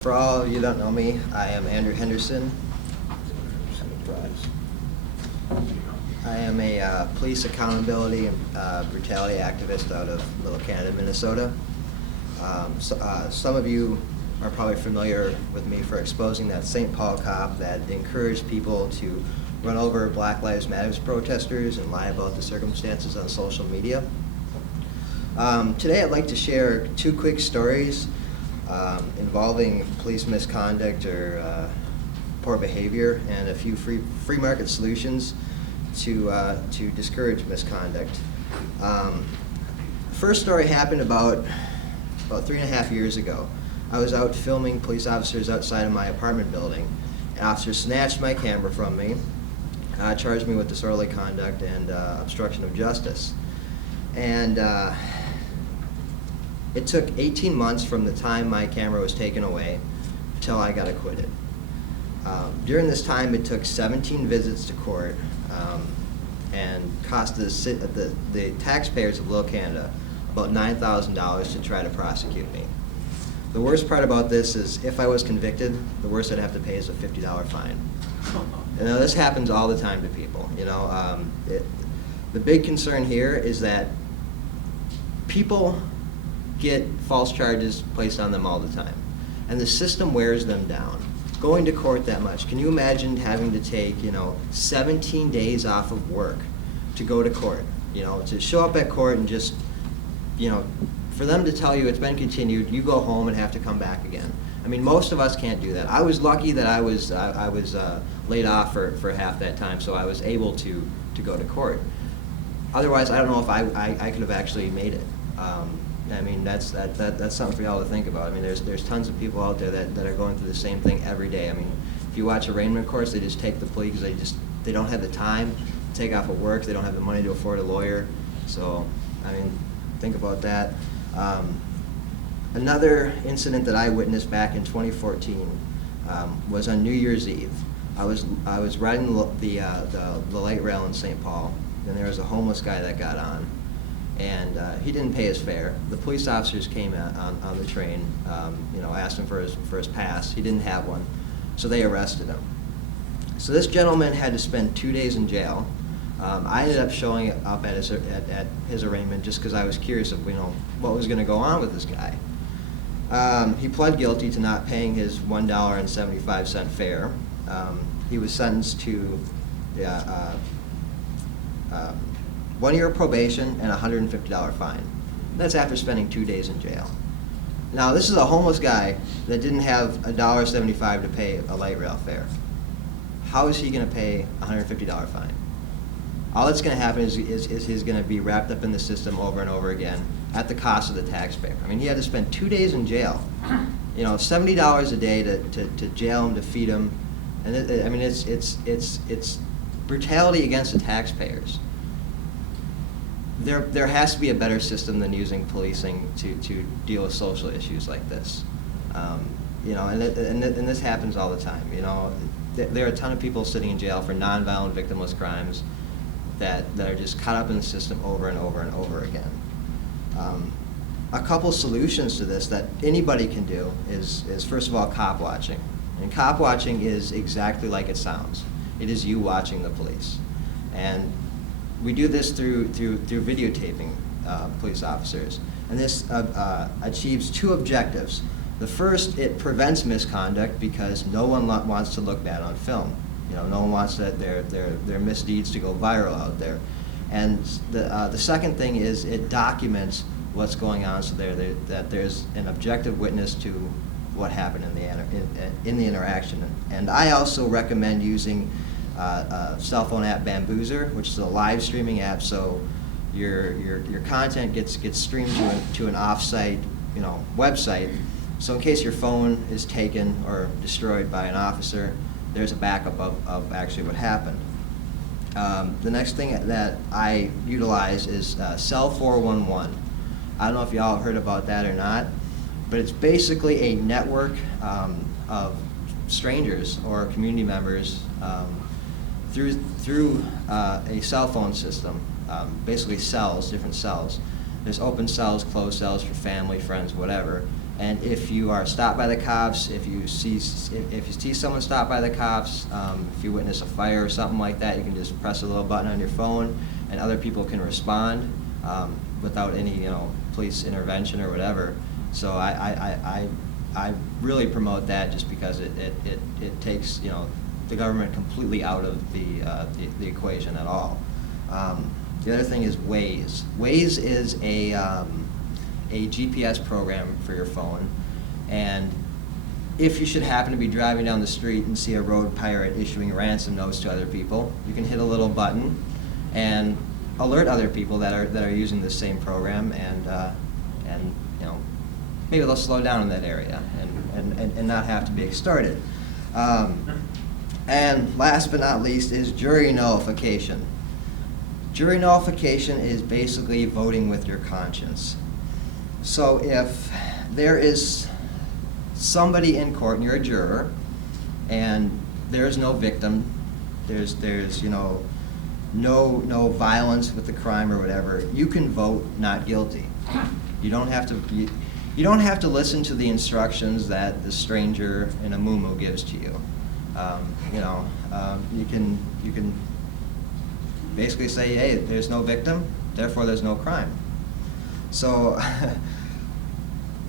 For all of you who don't know me, I am Andrew Henderson. I am a police accountability and brutality activist out of Little Canada, Minnesota. Some of you are probably familiar with me for exposing that St. Paul cop that encouraged people to run over Black Lives Matter protesters and lie about the circumstances on social media. Today I'd like to share two quick stories involving police misconduct or poor behavior, and a few free market solutions to discourage misconduct. First story happened about 3.5 years ago. I was out filming police officers outside of my apartment building. An officer snatched my camera from me, charged me with disorderly conduct and obstruction of justice. And it took 18 months from the time my camera was taken away until I got acquitted. During this time, it took 17 visits to court and cost the taxpayers of Little Canada about $9,000 to try to prosecute me. The worst part about this is, if I was convicted, the worst I'd have to pay is a $50 fine. You know, this happens all the time to people. You know, the big concern here is that people get false charges placed on them all the time, and the system wears them down. Going to court that much, can you imagine having to take 17 days off of work to go to court? To show up at court and just for them to tell you it's been continued, you go home and have to come back again. I mean, most of us can't do that. I was lucky that I was laid off for half that time, so I was able to go to court. Otherwise, I don't know if I could have actually made it. I mean, that's something for y'all to think about. I mean, there's tons of people out there that are going through the same thing every day. I mean, if you watch arraignment courts, they just take the plea because they don't have the time to take off of work. They don't have the money to afford a lawyer. So, I mean, think about that. Another incident that I witnessed back in 2014 was on New Year's Eve. I was riding the light rail in St. Paul, and there was a homeless guy that got on, and he didn't pay his fare. The police officers came on the train, asked him for his pass. He didn't have one, so they arrested him. So this gentleman had to spend 2 days in jail. I ended up showing up at his arraignment just because I was curious of what was going to go on with this guy. He pled guilty to not paying his $1.75 fare. He was sentenced to 1 year of probation and a $150 fine. That's after spending 2 days in jail. Now, this is a homeless guy that didn't have $1.75 to pay a light rail fare. How is he going to pay a $150 fine? All that's going to happen is he's going to be wrapped up in the system over and over again at the cost of the taxpayer. I mean, he had to spend 2 days in jail. $70 a day to jail him, to feed him, and it's brutality against the taxpayers. There has to be a better system than using policing to deal with social issues like this. And this happens all the time. There are a ton of people sitting in jail for nonviolent, victimless crimes that are just caught up in the system over and over and over again. A couple solutions to this that anybody can do is first of all, cop watching. And cop watching is exactly like it sounds. It is you watching the police. And we do this through videotaping police officers. And this achieves two objectives. The first, it prevents misconduct because no one wants to look bad on film. No one wants their misdeeds to go viral out there. And the second thing is it documents what's going on, so that there's an objective witness to what happened in the interaction. And I also recommend using a cell phone app, Bamboozer, which is a live streaming app, so your content gets streamed to an off-site website. So in case your phone is taken or destroyed by an officer, there's a backup of actually what happened. The next thing that I utilize is Cell 411. I don't know if y'all have heard about that or not, but it's basically a network of strangers or community members through a cell phone system, basically cells, different cells. There's open cells, closed cells for family, friends, whatever. And if you are stopped by the cops, if you see someone stopped by the cops, if you witness a fire or something like that, you can just press a little button on your phone, and other people can respond without any police intervention or whatever. So I really promote that, just because it takes the government completely out of the equation at all. The other thing is Waze. Waze is a GPS program for your phone, and if you should happen to be driving down the street and see a road pirate issuing ransom notes to other people, you can hit a little button and alert other people that are using the same program, and maybe they'll slow down in that area and not have to be extorted. And last but not least is jury nullification. Jury nullification is basically voting with your conscience. So if there is somebody in court and you're a juror and there's no victim, there's no violence with the crime or whatever, you can vote not guilty. You don't have to listen to the instructions that the stranger in a muumuu gives to you. You can basically say, hey, there's no victim, therefore there's no crime. So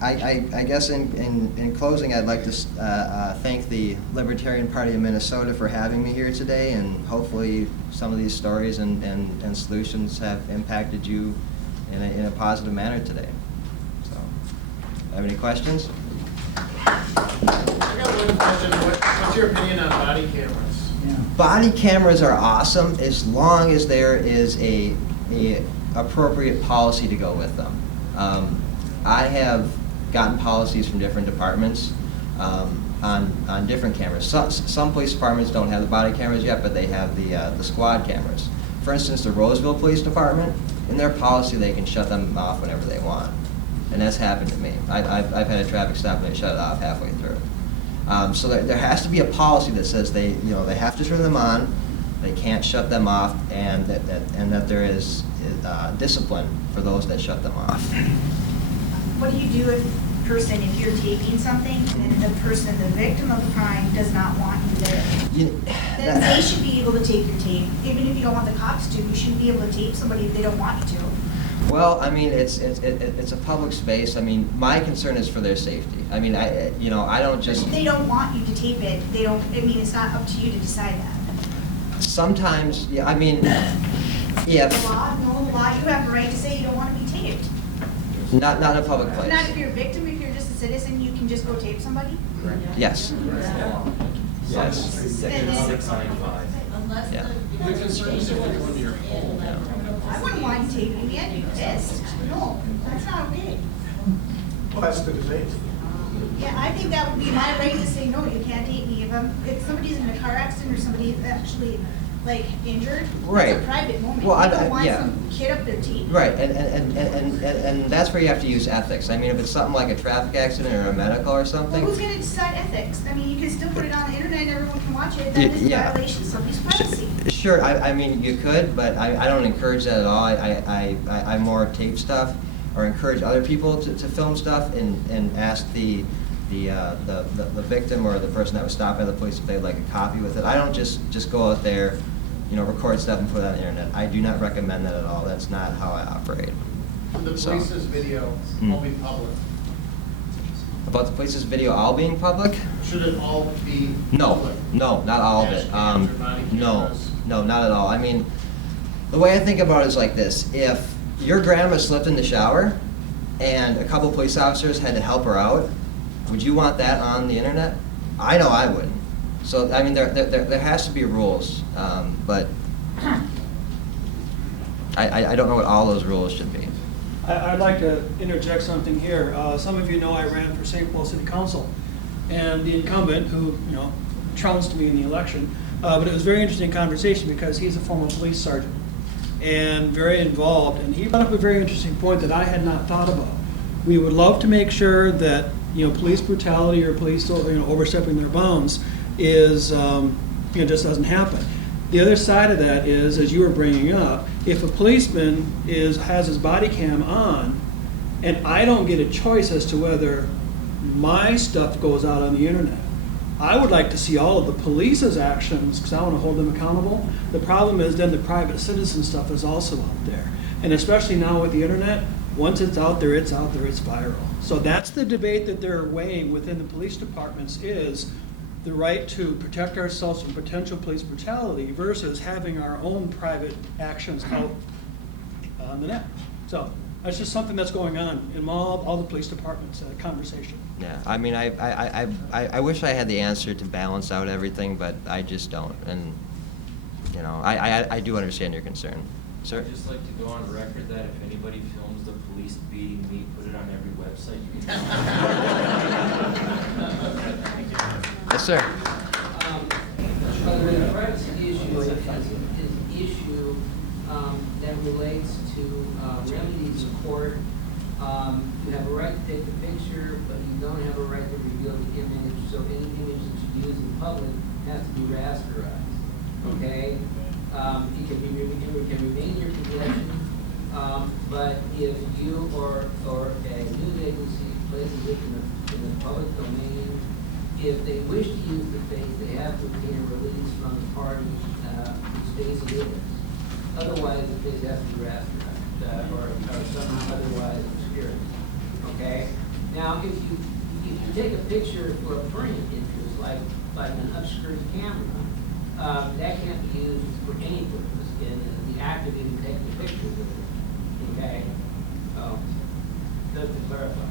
I guess in closing, I'd like to thank the Libertarian Party of Minnesota for having me here today, and hopefully some of these stories and solutions have impacted you in a positive manner today. So, have any questions? I got one question. What's your opinion on body cameras? Yeah. Body cameras are awesome as long as there is a appropriate policy to go with them. I have gotten policies from different departments on different cameras. Some police departments don't have the body cameras yet, but they have the squad cameras. For instance, the Roseville Police Department, in their policy, they can shut them off whenever they want. And that's happened to me. I've had a traffic stop and they shut it off halfway through. So there has to be a policy that says they have to turn them on, they can't shut them off, and that there is discipline for those that shut them off. What do you do if you're taping something and the person, the victim of the crime, does not want you there? Then they should be able to take your tape. Even if you don't want the cops to, you shouldn't be able to tape somebody if they don't want you to. Well, I mean, it's a public space. I mean, my concern is for their safety. I mean, I don't just. But if they don't want you to tape it, they don't. I mean, it's not up to you to decide that. Sometimes, yeah. I mean, yeah. The law, no law. You have the right to say you don't want to be taped. Not in a public place. Not if you're a victim. If you're just a citizen, you can just go tape somebody. Yes. Yes. And then, Yeah. The concern is if you're going to your home. I wouldn't want you taping me. I'd be pissed. No, that's not okay. Well, that's the debate. Yeah, I think that would be my right to say, no, you can't tape me. If somebody's in a car accident or somebody's actually injured, Right. that's a private moment. Well, You don't want yeah. some kid up there taping. Right, and that's where you have to use ethics. I mean, if it's something like a traffic accident or a medical or Well, something. who's going to decide ethics? I mean, you can still put it on the internet and everyone can watch it. That is a Yeah. violation of somebody's privacy. Sure, I mean, you could, but I don't encourage that at all. I more tape stuff or encourage other people to film stuff and ask the victim or the person that was stopped by the police if they'd like a copy with it. I don't just go out there, record stuff and put it on the internet. I do not recommend that at all. That's not how I operate. Should the So. police's video all be public? About the police's video all being public? Should it all be No, public? no, not all of it. Dash cams or body No, cameras? no, not at all. I mean, the way I think about it is like this. If your grandma slipped in the shower and a couple police officers had to help her out, would you want that on the internet? I know I wouldn't. So, I mean, there has to be rules, but I don't know what all those rules should be. I'd like to interject something here. Some of you know I ran for St. Paul City Council, and the incumbent, who trounced me in the election, but it was a very interesting conversation because he's a former police sergeant and very involved, and he brought up a very interesting point that I had not thought about. We would love to make sure that police brutality or police overstepping their bounds is just doesn't happen. The other side of that is, as you were bringing up, if a policeman has his body cam on, and I don't get a choice as to whether my stuff goes out on the internet. I would like to see all of the police's actions, because I want to hold them accountable. The problem is then the private citizen stuff is also out there. And especially now with the internet, once it's out there, it's out there, it's viral. So that's the debate that they're weighing within the police departments, is the right to protect ourselves from potential police brutality versus having our own private actions out on the net. So that's just something that's going on in all the police departments, conversation. Yeah, I mean, I wish I had the answer to balance out everything, but I just don't. And, you know, I do understand your concern. Sir? I'd just like to go on record that if anybody films the police beating me, put it on every website you can. Yes, sir. The privacy issue is an issue that relates to remedies in court. You have a right to take a picture, but you don't have a right to reveal the image, so any image that you use in public has to be rasterized, okay? It can remain your possession, but if you or a news agency places it in the public domain, if they wish to use the face, they have to obtain a release from the party whose face it is. Otherwise, the face has to be rasterized or somehow otherwise obscured. Okay? Now, if you take a picture for a permanent interest, like an obscured camera, that can't be used for any purpose in the act of even taking a picture with it. Okay? Just to clarify.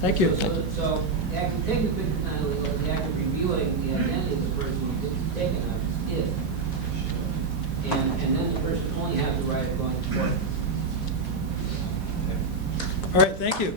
Thank you. So the act of taking the picture, not only, but the act of revealing the identity of the person who's taken of it. And then the person only has the right of going to court. All right, thank you.